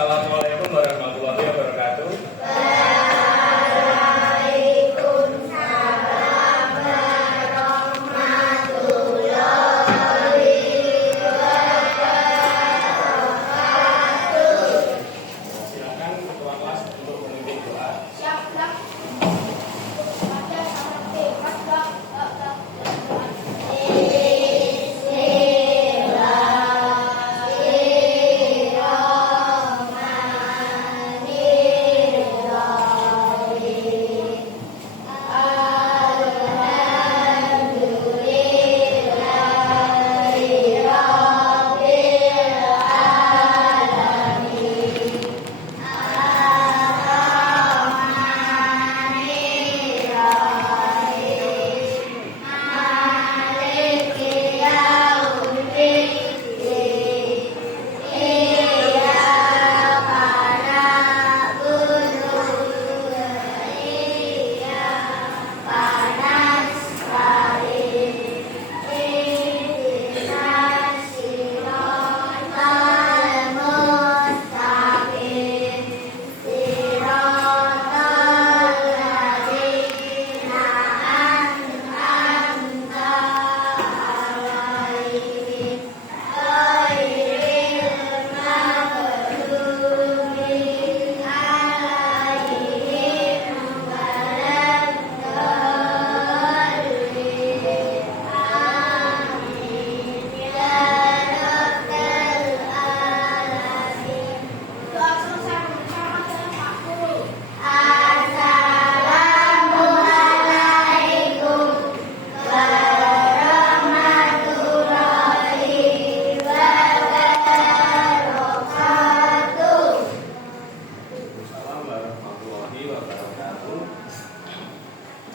Assalamualaikum warahmatullahi wabarakatuh. Silakan ketua kelas untuk memimpin doa.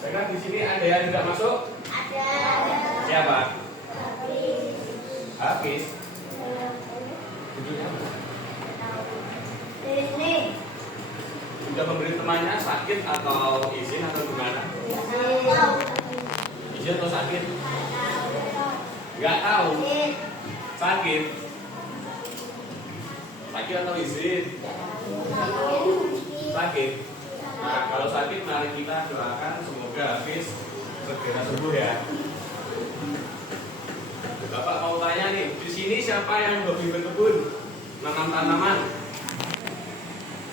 Baiklah, di sini ada yang tidak masuk? Ada. Siapa? Hafiz. Duduknya mana? Ini. Sudah memberi temannya sakit atau izin atau gimana? Izin atau sakit? Enggak tahu. Sakit. Sakit atau izin? Sakit. Nah, kalau sakit mari kita doakan semoga Hafiz segera sembuh ya. Bapak mau tanya nih, di sini siapa yang hobi berkebun, nanam tanaman,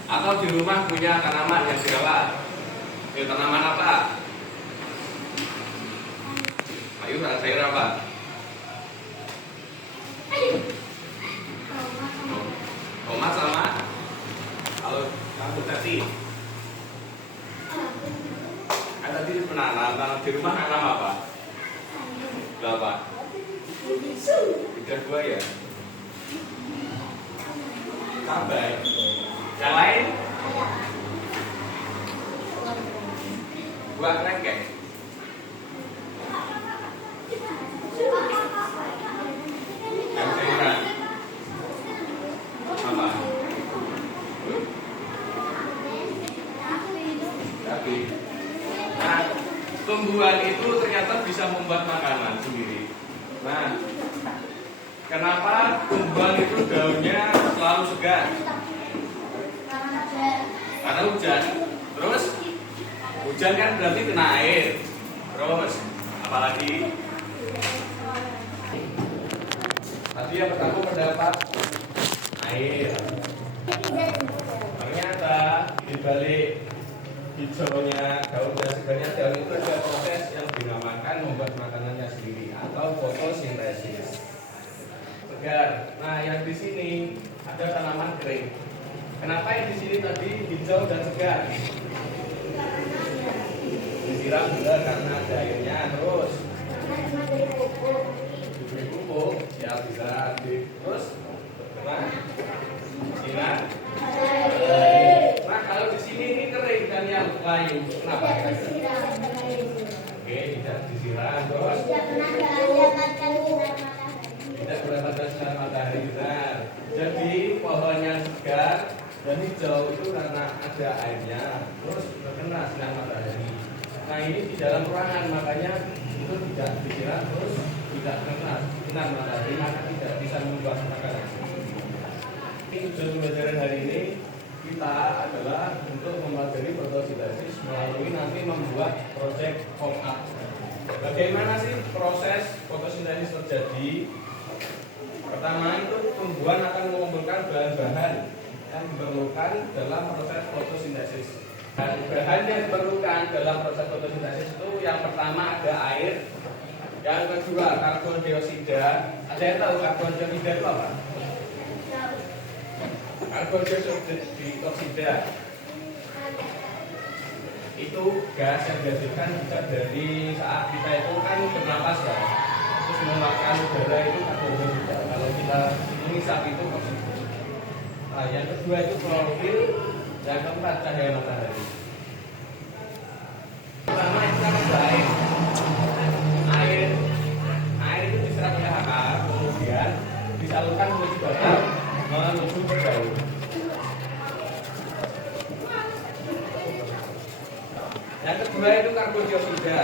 atau di rumah punya tanaman yang dirawat? Ya, tanaman apa? Ayo, sayur apa? Tomat sama? Kalau kamu tadi? Tadi menanam di rumah nanam apa? Berapa? Tiga dua ya. Cabai. Yang lain? Buah krengkek. Yang sayuran. Apa? Tapi. Nah, tumbuhan itu ternyata bisa membuat makanan sendiri. Nah, kenapa tumbuhan itu daunnya selalu segar? Karena hujan. Terus, hujan kan berarti kena air. Terus, apalagi? Tadi yang pertama mendapat air. Ternyata di balik hijaunya daun dan segarnya daun itu ada proses yang dinamakan membuat makanannya sendiri atau fotosintesis. Segar. Nah, yang di sini ada tanaman kering. Kenapa yang di sini tadi hijau dan segar? Disiram juga karena ada airnya. Terus diberi pupuk, ya bisa. Terus, nah, sinar. Nah, kalau di sini ini kering dan yang layu, kenapa? Oke, tidak disiram. Terus tidak mendapatkan sinar matahari, benar. Jadi pohonnya segar dan hijau itu karena ada airnya, terus terkena sinar matahari. Nah, ini di dalam ruangan, makanya itu tidak disiram, terus tidak terkena sinar matahari, maka tidak bisa membuat makanan. Ini tujuan pembelajaran hari ini kita adalah untuk mempelajari fotosintesis melalui nanti membuat proyek pop up. Bagaimana sih proses fotosintesis terjadi? Pertama itu tumbuhan akan mengumpulkan bahan-bahan yang diperlukan dalam proses fotosintesis. Dan bahan yang diperlukan dalam proses fotosintesis itu yang pertama ada air, yang kedua karbon dioksida. Ada yang tahu karbon dioksida itu apa? Karbon dioksida itu gas yang dihasilkan bisa dari saat kita itu kan bernapas ya, terus mengeluarkan udara itu karbon dioksida. Kalau kita menghisap itu oksigen. Nah, yang kedua itu klorofil, yang keempat cahaya matahari. Pertama itu kan ada air itu diserap oleh akar, kemudian disalurkan menuju batang menuju ke daun. Yang kedua itu karbon dioksida.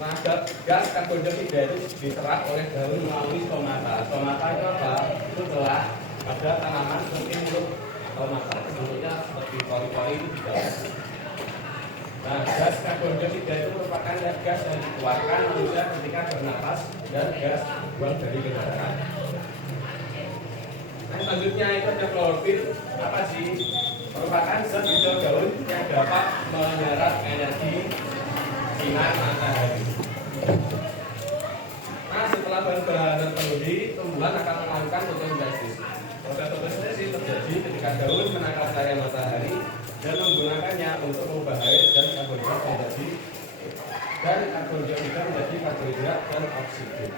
Nah, gas karbon dioksida itu diserap oleh daun melalui stomata. Stomata itu apa? Itu telah ada tanaman seperti mulut stomata. Bentuknya seperti pori-pori itu di dalam. Nah, gas karbon dioksida itu merupakan gas yang dikeluarkan manusia ketika bernapas dan gas buang dari kendaraan. Nah, selanjutnya itu ada klorofil. Apa sih? Merupakan zat hijau daun yang dapat menyerap energi sinar matahari. Nah, setelah bahan-bahan terpenuhi, tumbuhan akan melakukan fotosintesis. Proses fotosintesis terjadi ketika daun menangkap cahaya matahari dan menggunakannya untuk mengubah air dan karbohidrat menjadi karbohidrat dan oksigen.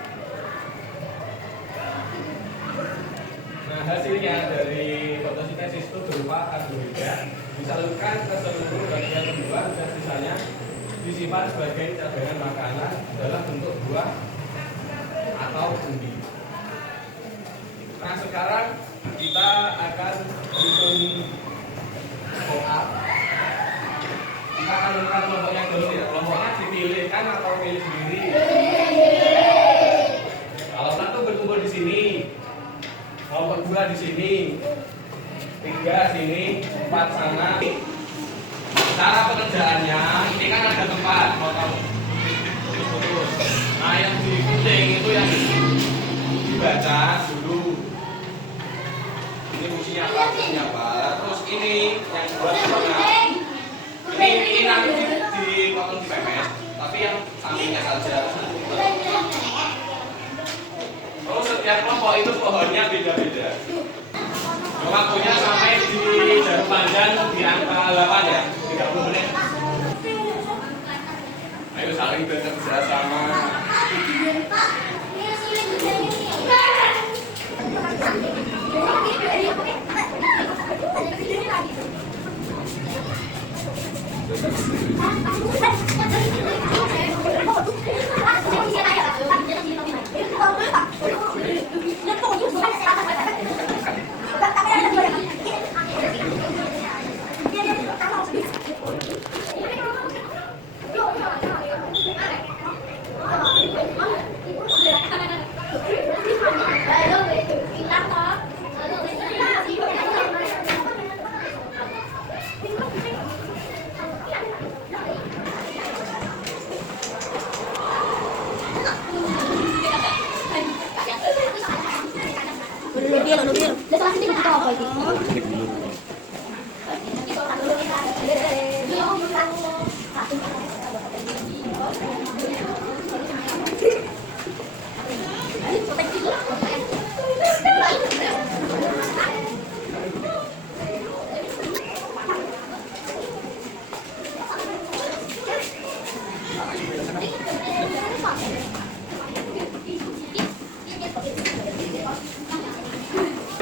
Nah, hasilnya dari fotosintesis itu berupa karbohidrat disalurkan ke seluruh bagian tumbuhan dan sisanya disimpan sebagai cadangan makanan dalam bentuk buah atau umbi. Nah, sekarang kita akan menyusun pop up. Kita akan menentukan kelompoknya dulu ya. Kelompoknya dipilihkan atau pilih sendiri. Kalau satu berkumpul di sini, kelompok dua di sini, tiga sini, empat sana. Cara pekerjaannya, ini kan ada tempat, mau tahu. Nah, yang di kuning itu yang dibaca dulu. Ini fungsinya apa? Terus ini yang buat tengah. Ini nanti dipotong di pepes, tapi yang sampingnya saja. Terus setiap kelompok itu pohonnya beda-beda. Waktunya sampai di jarum panjang di angka 8 ya, 30 menit. Ayo saling bekerja sama.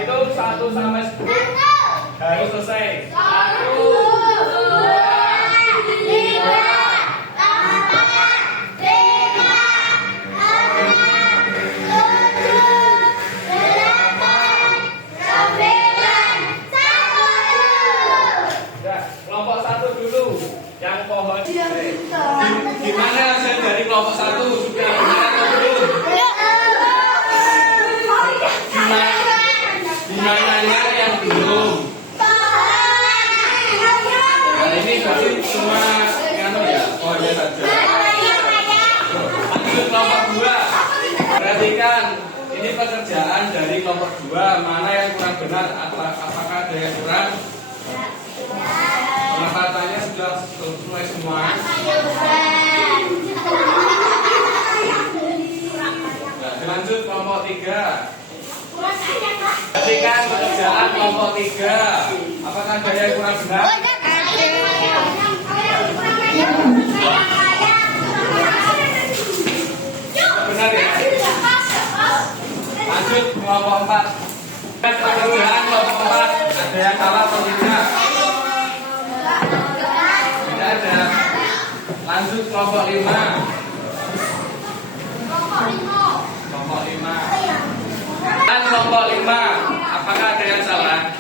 Itu 1 sampai 10 harus selesai. 1, 2, 3, 4, 5, 6, 7, 8, 9, 10. Nah, kelompok 1 dulu yang pohon. Gimana hasil dari kelompok 1? Sudah benar atau belum? Perhatikan, ini pekerjaan dari kelompok 2. Mana yang kurang benar? Apakah ada yang kurang? Penempatannya sudah sesuai semua. Nah, lanjut kelompok 3. Perhatikan pekerjaan kelompok 3. Apakah ada yang kurang benar? Benar ya? Lanjut kelompok 4. Pekerjaan kelompok 4. Ada yang salah atau tidak? Tidak ada. Lanjut kelompok 5. Kelompok 5. Dan kelompok 5. Apakah ada yang salah?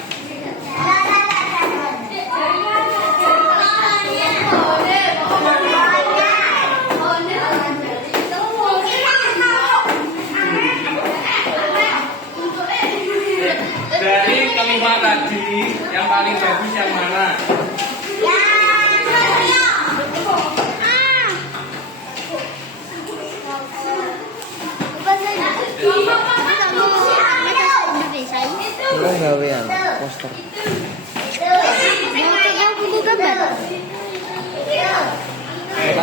Dari kelima tadi, yang paling bagus yang mana? Belum gawean poster.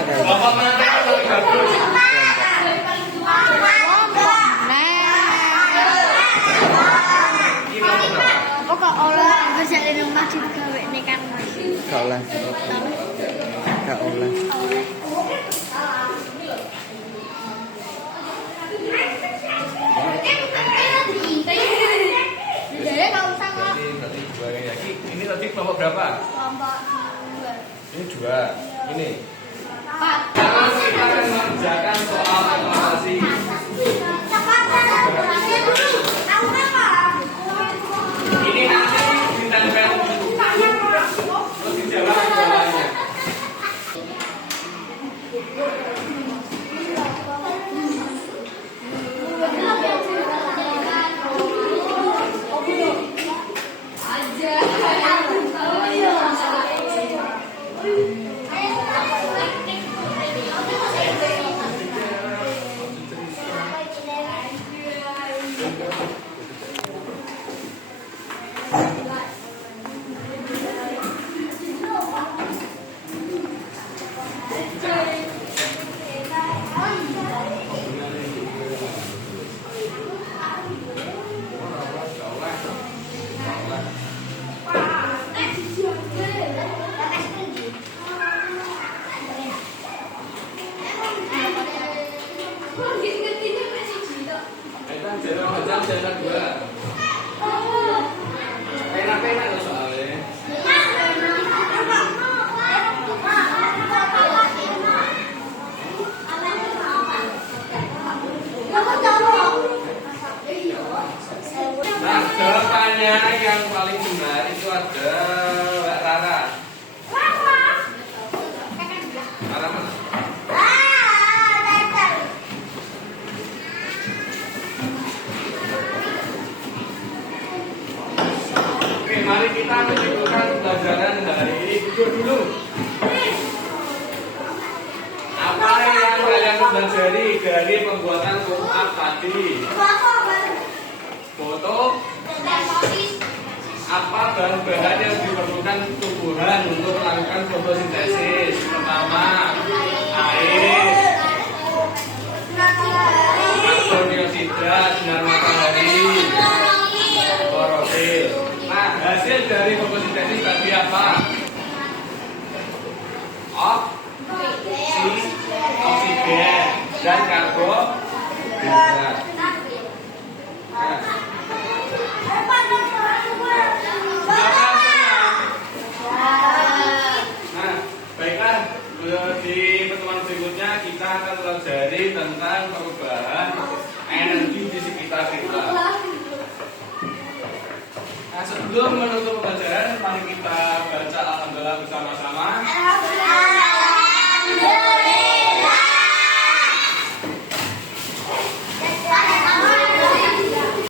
Kelompok mana yang paling bagus? Kok oleh kerja di rumah juga gawe nekan Mas. Gak oleh. Gak oleh. Ini tadi kelompok berapa? Kelompok 2. Ini 2. Ini. Sekarang kita akan mengerjakan soal aklamasi. Ini nanti ditempel terus dijawab jawabannya. Jalan 2. Pena-pena loh soalnya. Nah, jawabannya yang paling benar itu ada Mbak Rara. Rara mana? Mari kita menyebutkan pelajaran hari ini. Duduk dulu. Apa yang kalian pelajari dari pembuatan kotak tadi? Foto. Apa bahan-bahan yang diperlukan tumbuhan untuk melakukan fotosintesis? Pertama, air, karbon dioksida, sinar matahari, klorofil. Nah, hasil dari fotosintesis tadi apa? Oksigen dan karbonhidrat. Nah, baiklah, di pertemuan berikutnya kita akan pelajari tentang perubahan energi di sekitar kita. Nah, sebelum menutup